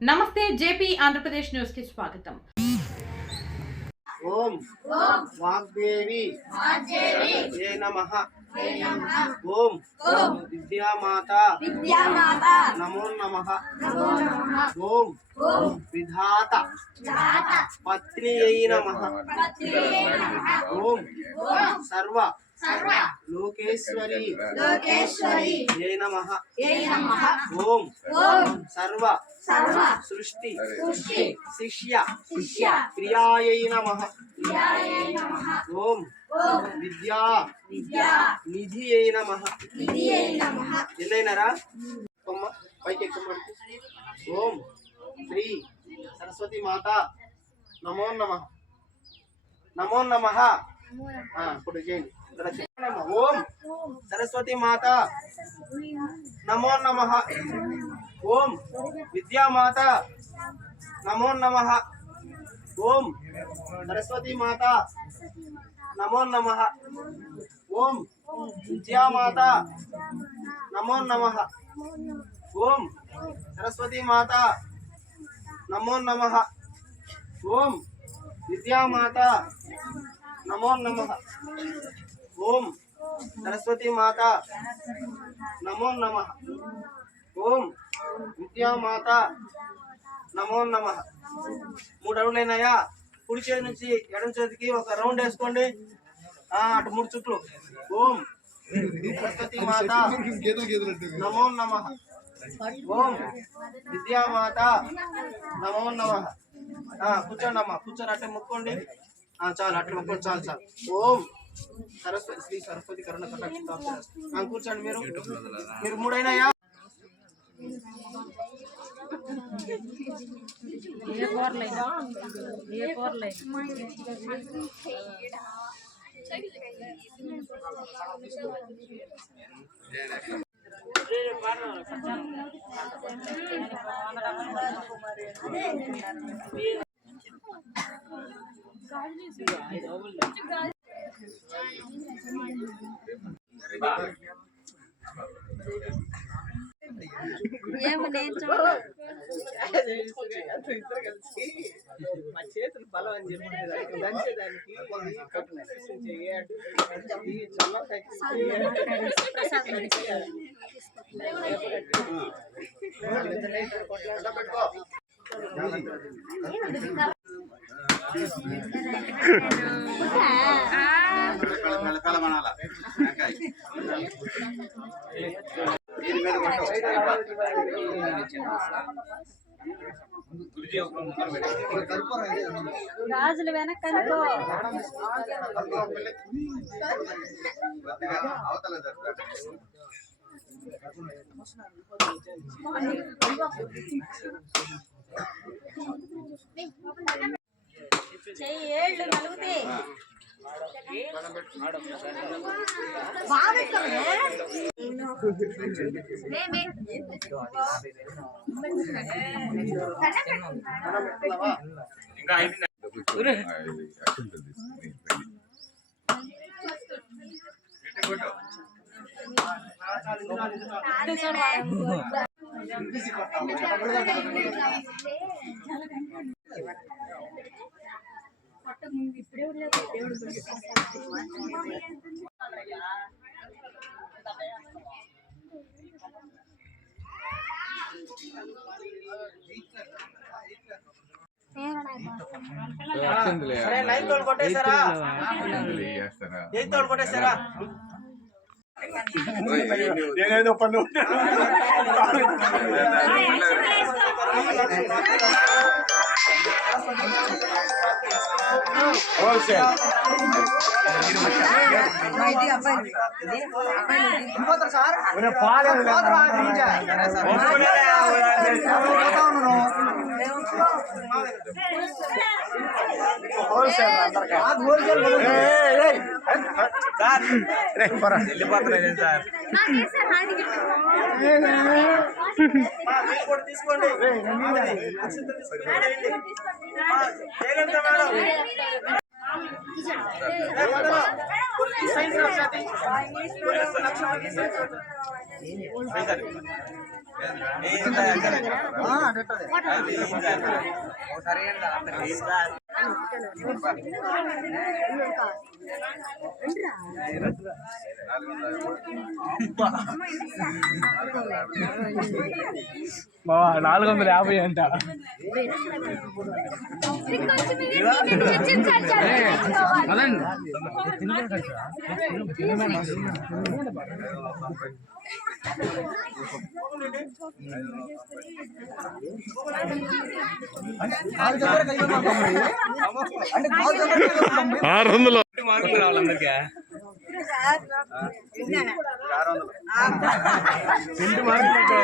నమస్తే JP Andhra Pradesh news కి స్వాగతం. ఓం వాగ్దేవి జయ నమః. ఓం విద్యామాత నమో నమః. ఓం విధాత పత్న్యై నమః. ఓం సర్వ లోకేశ్వరి జయ నమః. ఓం సర్వ సృష్టి శిష్య ప్రియాయై నమః. ఓం విద్యా నిధియై నమః. ఎన్నైనారా పైకి ఎక్కుమంటే ఓం శ్రీ సరస్వతి మాత నమో నమః. నమో నమః. ఇప్పుడు చేయండి. ఓం సరస్వతి మాత నమో నమః. ఓం విద్యామాత నమో నమః. ఓం సరస్వతి మాత నమో నమః. ఓం విద్యామాత నమో నమః. ఓం సరస్వతి మాత నమో నమః. ఓం విద్యామాత నమో నమః. ఓం సరస్వతి మాత నమో నమః. ఓం విద్యామాత నమో నమః. 3 అడుగులైనాయా? కుడి చేతి నుంచి ఎడమ చేతికి ఒక రౌండ్ వేసుకోండి. అటు 3 చుట్లు. ఓం సరస్వతి మాత నమో నమః. ఓం విద్యామాత నమో నమః. కూర్చోండి అమ్మా, కూర్చొని అట్టే మొక్కోండి. చాలు, అట్లా మొక్కోండి, చాలు చాలు. ఓం సరస్వతి శ్రీ సరస్వతి కరుణ కటాక్ష. కూర్చోండి. మీరు 3 అయినాయా? మా చేతులు బలం అని చెప్పి దంచేదానికి గాజులు వెనక్కనుకో. చెయ్యి ఏళ్ళు నలుగుతాయి. కొట్టేసారా? నేనేదో పన్ను వెళ్ళిపోతున్నాయి సార్. తీసుకోండి. బావా 450 అంట. మార్కులు రావాలి అందరికీ. 2 మార్కులు.